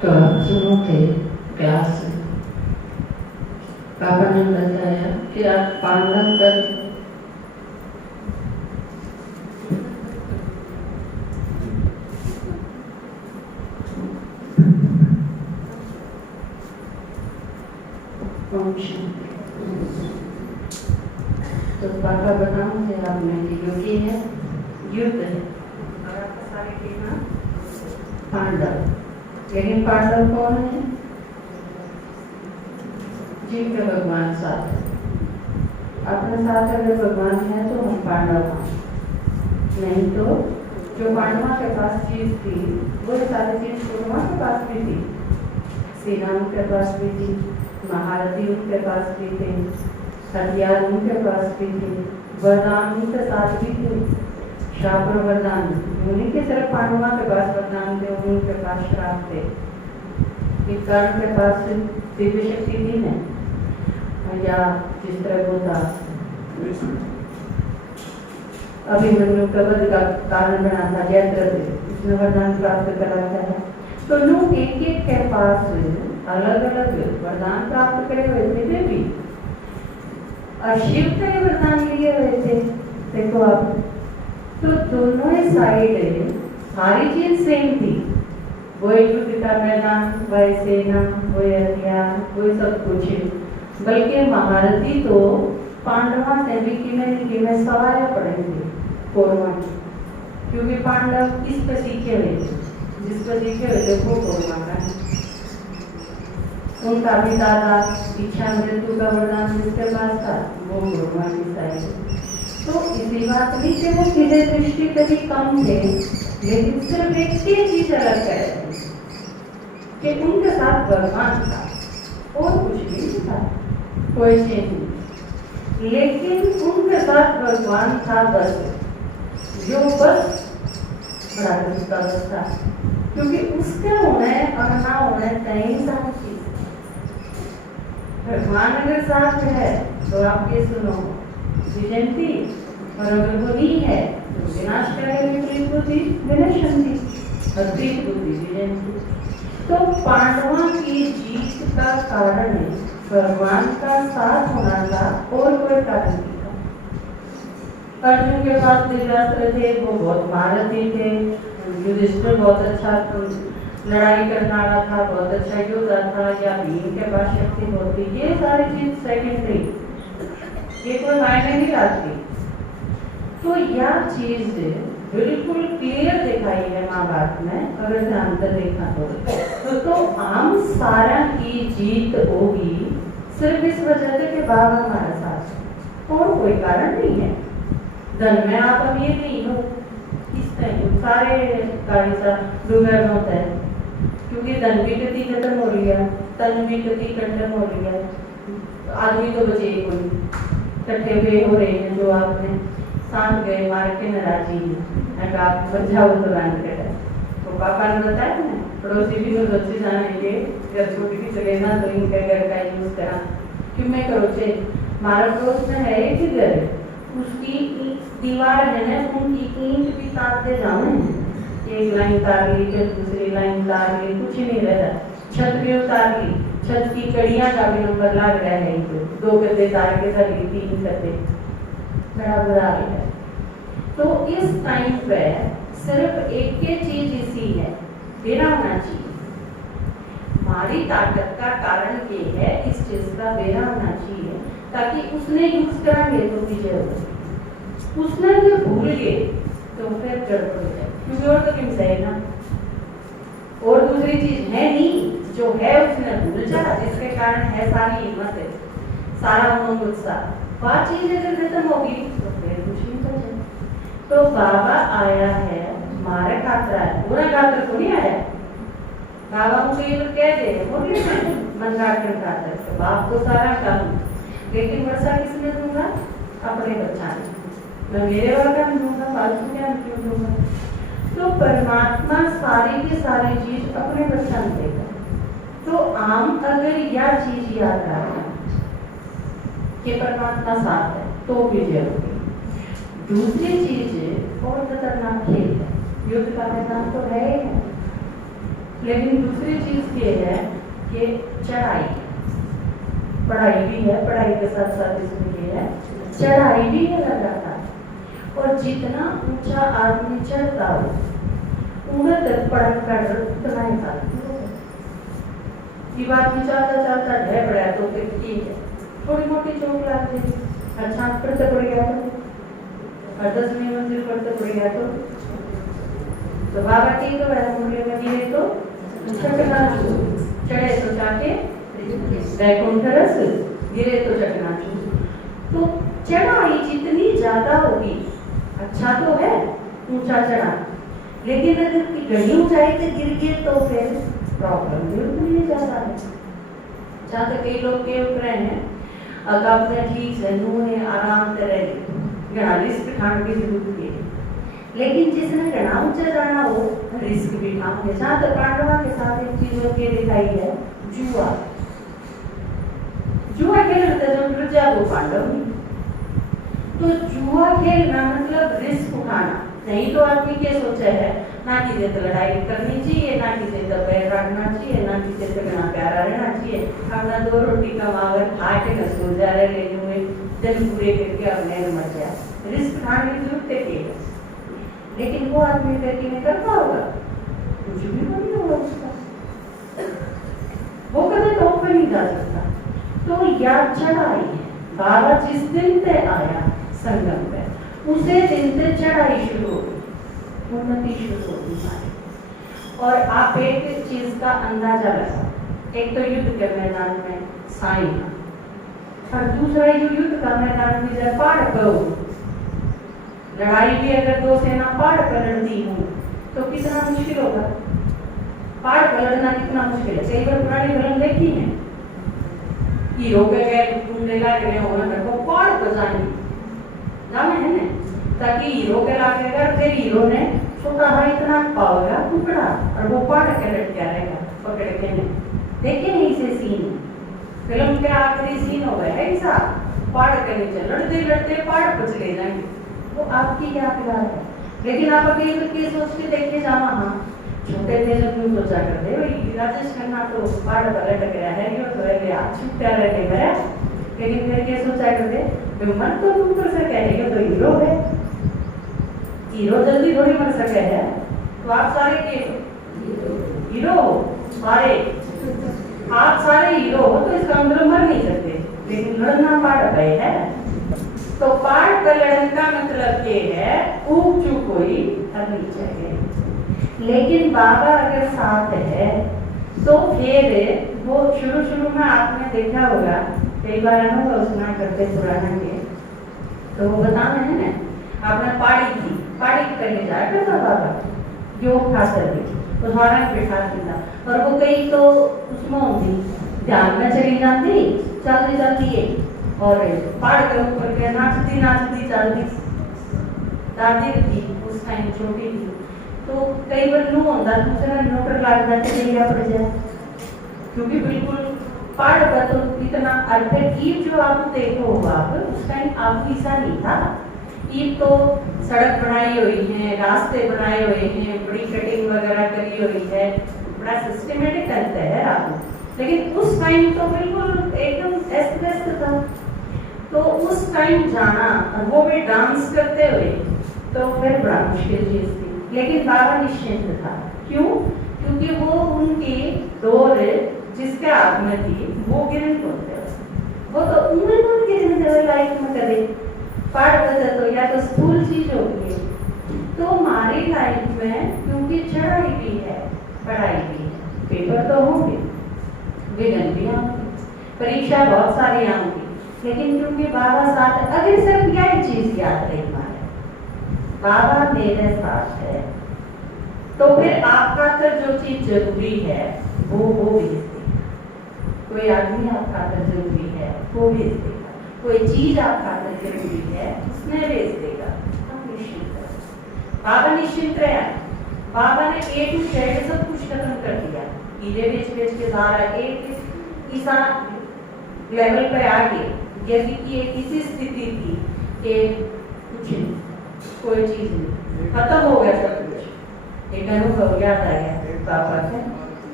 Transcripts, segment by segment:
तो आप सुनो थे क्लास में, पापा ने बताया कि आप पांडव कर तो पापा बताऊं थे आपने कि युगी है, युद्ध है और आपका सारे टीम पांडव, लेकिन पांडव कौन है? जिनके भगवान साथ है। अपने साथ अगर भगवान है तो हम पांडव हैं, नहीं तो जो पांडवों के पास चीज थी वो सारी चीज कौरवों के पास भी थी। सेना उनके पास भी थी, महारथी उनके पास भी थे, हथियार उनके पास भी थे, वरदान उनके साथ भी थे, शाप और वरदान उन्हीं के सिर्फ पांडवों के पास वरदान थे, उनके पास श्राप थे। कर्ण के पास दिव्य शक्ति थी न, या जिस तरह वो था अभिमन्यु का वध का कारण बना था जयद्रथ, इसने वरदान प्राप्त कराया है। तो लोग एक एक के पास अलग अलग वरदान प्राप्त करे हुए थे वे भी, और शिव के वरदान लिए हुए थे। देखो आप, तो दोनों ही साइड सारी चीज सेम थी, वही युद्ध का मैदान, वही सेना, वही हथियार, वही सब कुछ। बल्कि महारथी तो पांडवा से भी किमें सवाया पड़ेंगे कौरवा की, क्योंकि पांडव किस पे सीखे हुए थे? जिस पर सीखे हुए थे वो कौरवा का है। उनका भी दादा इच्छा मृत्यु का वरदान जिसके पास था वो कौरवा की साइड। तो इसी बात नहीं कि वो किसी दृष्टि कभी कम थे, लेकिन सिर्फ एक चीज अलग है कि उनके साथ भगवान था और कुछ नहीं था, कोई चीज नहीं, लेकिन उनके साथ भगवान था बस, जो बस बड़ा उसका बस था, क्योंकि उसके होने और ना होने कई सारी चीज। भगवान अगर साथ है तो आप ये सुनो विजयंती, और अगर वो नहीं है तो विनाश करे विपरीत बुद्धि विनश्यंती, अद्वैत बुद्धि विजयंती। तो पांडवों की जीत का कारण भगवान का साथ होना था और कोई कारण नहीं था। अर्जुन के पास दिव्यास्त्र थे, वो बहुत महारथी थे, युधिष्ठिर बहुत अच्छा लड़ाई करने वाला था, बहुत अच्छा योद्धा था, या भीम के पास शक्ति बहुत थी, ये सारी चीज सेकेंडरी, ये कोई मायने नहीं रखती। तो यह चीज बिल्कुल क्लियर दिखाई है महाभारत में, अगर ध्यान से देखा तो हम सारा की जीत होगी सिर्फ इस वजह से कि बाबा हमारे साथ, और कोई कारण नहीं है। धन में आप अमीर नहीं हो, इस टाइम सारे का हिस्सा दुर्लभ होता है, क्योंकि धन भी गति खत्म हो रही है, तन भी गति खत्म हो रही है, आदमी तो बचे कोई इकट्ठे हुए हो रहे हैं, जो आपने सांस गए मार के नाराजी है, आप बचाओ तो रन करे। तो पापा ने बताया ना, पड़ोसी भी तो बच्चे जानेंगे घर छोटी भी चले ना, तो इनके घर का यूज करा क्यों मैं करो चे मारा पड़ोस में है एक घर, उसकी दीवार है ना, उनकी ईंट भी तारते जाओ, एक लाइन तार ली फिर दूसरी लाइन तार ली, कुछ नहीं रहता, छत भी उतार ली, छत की कड़ियां का भी नंबर लग रहा है, दो गद्दे तार के साथ 3 गद्दे, बड़ा बुरा हाल है। तो इस टाइम पे सिर्फ एक ही चीज इसी है, बेरा होना चाहिए। हमारी ताकत का कारण ये है, इस चीज का बेरा होना चाहिए, ताकि उसने यूज करांगे तो विजय हो, उसने जो भूल गए तो फिर गड़बड़ हो जाए, क्योंकि और तो किम सही ना, और दूसरी चीज है नहीं, जो है उसने भूल जा, जिसके कारण है सारी हिम्मत है, सारा उमंग उत्साह, वह चीज अगर खत्म होगी तो फिर कुछ नहीं बचे। तो बाबा आया है मारे खातर है, पूरा खातर को नहीं आया, बाबा मुझे ये कह दे बोलिए मन राखकर खातर, तो बाप को सारा काम, लेकिन वर्षा किसने दूंगा? अपने बच्चा ने, मैं मेरे वर्ग में दूंगा, फालतू क्या क्यों दूंगा? तो परमात्मा सारी की सारी चीज अपने बच्चा में देगा। तो आम अगर यह चीज याद रखना कि परमात्मा साथ है तो विजय होगी। दूसरी चीज और खतरनाक खेल है, युद्ध का मैदान तो है, लेकिन दूसरी चीज ये है कि चढ़ाई, पढ़ाई भी है, पढ़ाई के साथ साथ इसमें ये है चढ़ाई भी है लगातार। और जितना ऊंचा आदमी चढ़ता हो उम्र तक पढ़ कर उतना ही ये बात भी चलता चलता ढह पड़ा तो फिर ठीक है, थोड़ी मोटी चोट लग जाएगी, अच्छा पढ़ते पड़ गया तो 10वीं मंजिल पढ़ते पड़ गया तो बाबा ठीक है वह मुंडे में गिरे तो चटना चढ़े तो जाके वैकुंठ रस, गिरे तो चटना तो चढ़ाई जितनी ज्यादा होगी अच्छा तो है ऊंचा चढ़ा, लेकिन अगर घड़ी ऊंचाई से गिर गए तो फिर प्रॉब्लम भी उतनी ज्यादा है। जहाँ तक कई लोग के उठ रहे हैं अगर आपने ठीक से नूने आराम से रहे घना रिस्क उठाने की जरूरत है, लेकिन जिसने घना ऊंचा जाना हो रिस्क भी उठाने। जहाँ तक पांडवा के साथ एक चीज के दिखाई है जुआ, जुआ खेलते जो प्रजा वो पांडव नहीं, तो जुआ खेलना मतलब रिस्क उठाना। नहीं तो आदमी क्या सोचा है ना किसी से लड़ाई करनी चाहिए, ना किसी से बैर रखना चाहिए, ना किसी से बिना प्यारा रहना चाहिए, अपना 2 रोटी कमाकर खा के सो जा रहे, लेकिन हुए दिन पूरे करके अपने मर जाए, रिस्क उठाने की जरूरत है। लेकिन वो आदमी करके नहीं करता होगा, कुछ भी नहीं होगा उसका, वो कभी टॉप पे नहीं जा सकता। तो याद चढ़ाई है, बाबा जिस दिन से आया संगम पे उसे दिन से चढ़ाई शुरू होगी, उन्नति शुरू होगी हमारी। और आप एक चीज का अंदाजा लगा, एक तो युद्ध के मैदान में साई और दूसरा जो युद्ध का मैदान में जब पहाड़ पर लड़ाई भी अगर 2 सेना पहाड़ पर लड़ती हो तो कितना मुश्किल होगा, पहाड़ पर लड़ना कितना मुश्किल है। कई बार पुरानी फिल्म देखी है, हीरो के गए ढूंढने लग रहे हो ना तो पहाड़ पर जाने है ना, ताकि हीरो के लागे कर फिर हीरो ने छोटा भाई इतना पाओगा टुकड़ा और वो पहाड़ के लट क्या रहेगा पकड़ के नहीं। देखिए नहीं से सीन फिल्म के आखिरी सीन हो गया ऐसा, पहाड़ के नीचे लड़ते लड़ते पहाड़ पर चले जाएंगे, वो आपकी यादगार है। लेकिन आप अकेले सोच के देखे जाना, हाँ छोटे थे जब तुम सोचा करते भाई राजेश खन्ना तो पहाड़ पर लटक गया है यो तो है आज छुट्टा रहने गया, लेकिन फिर क्या सोचा करते मर तो तुम कर सके है, ये तो हीरो है, हीरो जल्दी थोड़ी मर सके है, तो आप सारे के हीरो हो, सारे आप सारे हीरो हो तो इसका मतलब मर नहीं सकते, लेकिन लड़ना पहाड़ पे है। तो पहाड़ पर लड़ने का मतलब ये है ऊंच चूक कोई करनी चाहिए, लेकिन बाबा अगर साथ है तो फिर वो शुरू में आपने देखा होगा, कई बार अनुभव सुना करते पुराना के, तो वो बताना है ना आपने पहाड़ी करके जाया करता बाबा योग खातर भी तो हमारा बैठा था, और वो कई तो उसमें होती ध्यान में चली जाती चलती है और पहाड़ के ऊपर के नाचती चलती दादी थी उस टाइम छोटी थी, तो कई बार नो होता दूसरा नौकर लाग जाते नहीं पड़ जाए, क्योंकि बिल्कुल पहाड़ पर तो इतना ईद जो आप देखो आप उस टाइम आप ऐसा नहीं था, ईद तो सड़क बनाई हुई है, रास्ते बनाए हुए हैं, बड़ी कटिंग वगैरह करी हुई है, बड़ा सिस्टमेटिक करते हैं आप, लेकिन उस टाइम तो बिल्कुल एकदम व्यस्त था, तो उस टाइम जाना और वो भी डांस करते हुए तो फिर बड़ा मुश्किल चीज थी। लेकिन बाबा निश्चिंत था, क्यों? क्योंकि वो उनकी दौर जिसके हाथ में थी वो गिरन होते, वो तो उम्र को गिरन लाइफ में करे पाठ करते तो या तो स्कूल चीज होगी, तो हमारी लाइफ में क्योंकि चढ़ाई भी है पढ़ाई भी है, पेपर तो होंगे, विघ्न भी होंगे, परीक्षा बहुत सारी आएंगी, लेकिन क्योंकि बाबा साथ, अगर सिर्फ यही चीज याद रही हमारे बाबा मेरे साथ है, तो फिर आपका तर जो चीज जरूरी है वो भेज देगा, कोई आदमी आपका तर जरूरी है वो भेज देगा, कोई चीज आपका तर जरूरी है उसमें भेज देगा। आप निश्चिंत रहो, बाबा निश्चिंत रहे, बाबा ने A to Z सब कुछ खत्म कर दिया, हीरे बेच के सारा एक ईसा लेवल पे आ गए, जैसे कि एक ऐसी स्थिति थी कि कुछ कोई चीज नहीं, खत्म हो गया सब कुछ। एक अनुभव याद आया पापा से,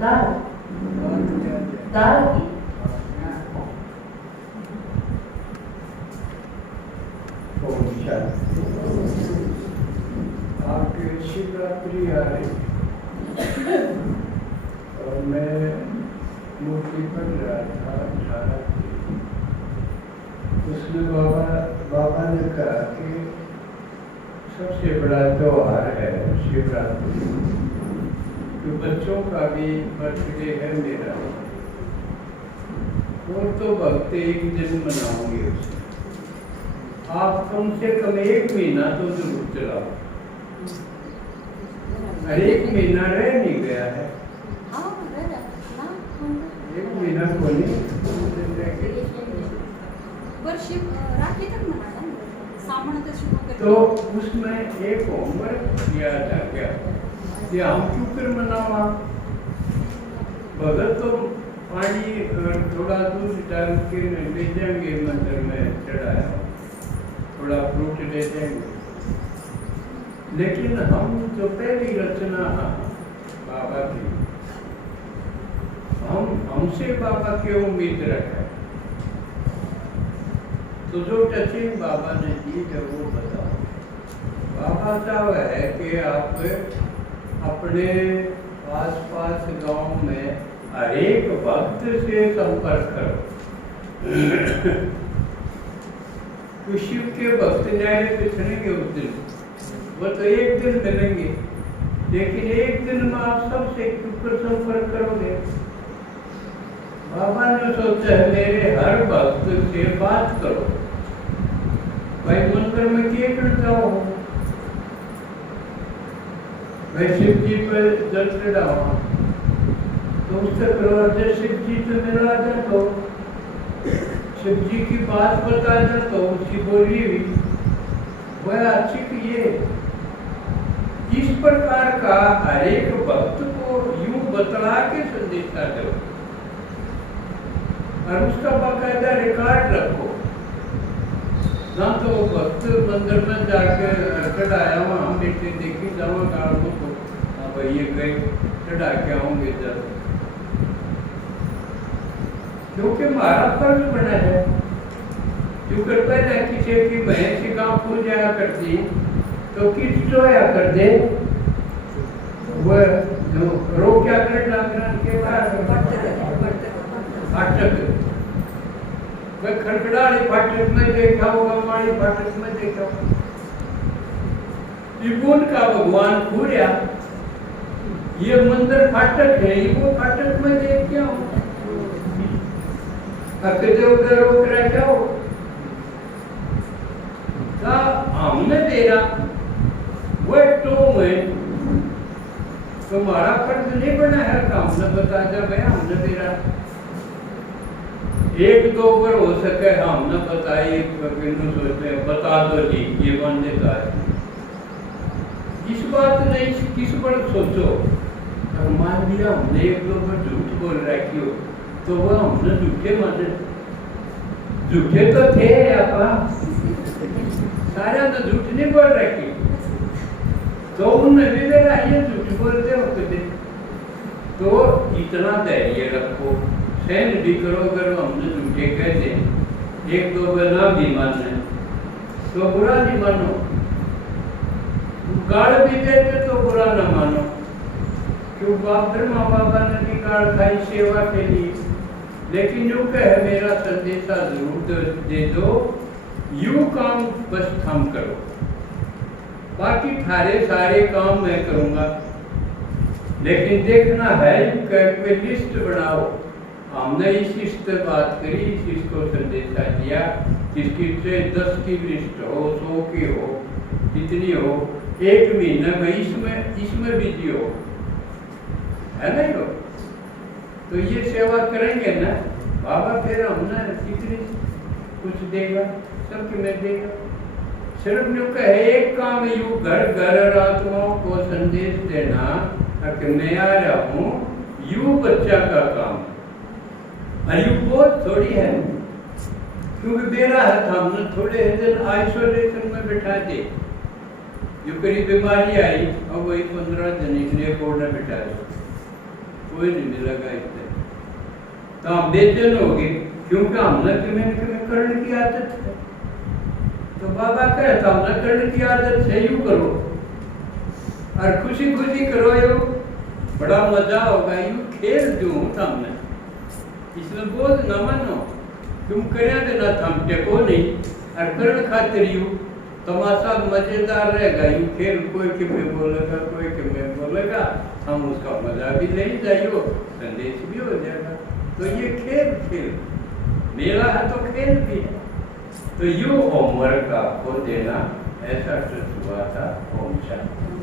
दाल दाल की आपके शिवरात्रि आ रही और मैं मूर्ति पढ़ रहा था 18 की। उसमें बाबा ने कहा कि सबसे बड़ा त्योहार है शिवरात्रि, तो बच्चों का भी बर्थडे है मेरा, और तो भक्त एक दिन मनाओगे उसे, आप कम से कम 1 महीना तो जरूर चलाओ। अरे 1 महीना रह नहीं गया है, 1 महीना को नहीं तो उसमें एक होमवर्क किया जा गया कि हम क्यों कर मनावा, भगत तो पानी थोड़ा दूध डाल के ले जाएंगे मंदिर में चढ़ाया, थोड़ा फ्रूट ले जाएंगे, लेकिन हम जो पहली रचना बाबा की, हमसे बाबा की उम्मीद रखें, तो जो टचिंग बाबा ने दी है वो बताओ। बाबा चाह है कि आप अपने आसपास गांव में हर एक भक्त से संपर्क करो। तो शिव के भक्त न्याय पिछड़ेंगे उस दिन, वो तो एक दिन मिलेंगे, लेकिन एक दिन में आप सबसे क्यों संपर्क करोगे। बाबा ने सोचा है मेरे हर भक्त से बात करो, भाई मंदिर में क्या करता हो, भाई शिव जी पर जल चढ़ाओ, तो उससे करो शिव जी तो मिला जा, तो शिव जी की बात बता जा, तो उसकी बोली हुई वह अच्छी कि ये इस प्रकार का हर एक भक्त को यूं बतला के संदेशा दो और उसका बाकायदा रिकॉर्ड रखो, ना तो भक्त मंदिर में जाके चढ़ाया वहाँ बेटे देखी जावा गाड़ों को, हाँ भाई ये गए चढ़ा के आऊंगे जब, क्योंकि हमारा फर्ज बना है। जो करता है किसी की भैंस की गाँव खो जाया करती तो किस जोया कर दे, वह रो क्या करे डांगरन के फाटक, वह खड़खड़ाड़ी फाटक में देखा होगा, हमारी फाटक में देखा होगा, इबून का भगवान पूरा ये मंदिर फाटक है, वो फाटक में देख क्या हो, अकदे उधर रोक रहा क्या हो, हमने तेरा वो टो में तुम्हारा फर्ज नहीं बना है, हमने बता जा भाई हमने तेरा 1-2 बार हो सके हमने बताई, सोचते बता दो जी ये बन देता है, इस बात नहीं किस पर सोचो। और मान लिया हमने 1-2 बार झूठ बोल रखी हो तो वह हमने झूठे माने, झूठे तो थे आप सारा तो झूठ नहीं बोल रखी, तो उनमें भी मेरा ये झूठ बोलते होते थे, तो इतना धैर्य रखो, सहन भी करो, अगर हमने झूठे कह दे 1-2 बार ना भी माने तो बुरा नहीं मानो, गाड़ भी देते तो बुरा ना मानो, क्यों ब्रह्मा बाबा ने भी गाड़ खाई सेवा के लिए, लेकिन जो कहे मेरा संदेशा जरूर दे दो, यूं काम बस थम करो, बाकी थारे सारे काम मैं करूंगा, लेकिन देखना है कोई लिस्ट बनाओ। हमने इस पर बात करी, इसको संदेशा दिया, इसकी 10 की लिस्ट हो, 100 की हो, कितनी हो, 1 महीने में इसमें बिजी हो, है ना लोग, तो ये सेवा करेंगे ना बाबा, फिर हमने कितनी कुछ देगा, सबके में देगा। सिर्फ जो कहे एक काम यू घर घर आत्माओं को संदेश देना कि मैं आ रहा हूँ, यू बच्चा का काम, और यू बहुत थोड़ी है, क्योंकि मेरा है हमने थोड़े दिन आइसोलेशन में बैठा दे, जो करीब बीमारी आई और वही 15 दिन इसलिए कोड में बैठा दे, कोई नहीं मिलेगा इससे। तो हम बेचैन हो गए क्योंकि हमने तुम्हें करने की आदत है। तो बाबा कहता हमने करने की आदत है, यूं करो और खुशी खुशी करो, यू बड़ा मजा होगा, यूं खेल दूं सामने, इसमें बोझ न मानो, तुम करे ना थम टेको नहीं और करण खातिर यू तमाशा मजेदार रहेगा, यूं खेल कोई के में बोलेगा कोई के में बोलेगा, हम उसका मजा भी ले जाइयो, संदेश भी हो जाएगा। तो ये खेल मेला है तो खेल भी है। तो यू होमवर्क आपको देना ऐसा हुआ था। ओम शांति।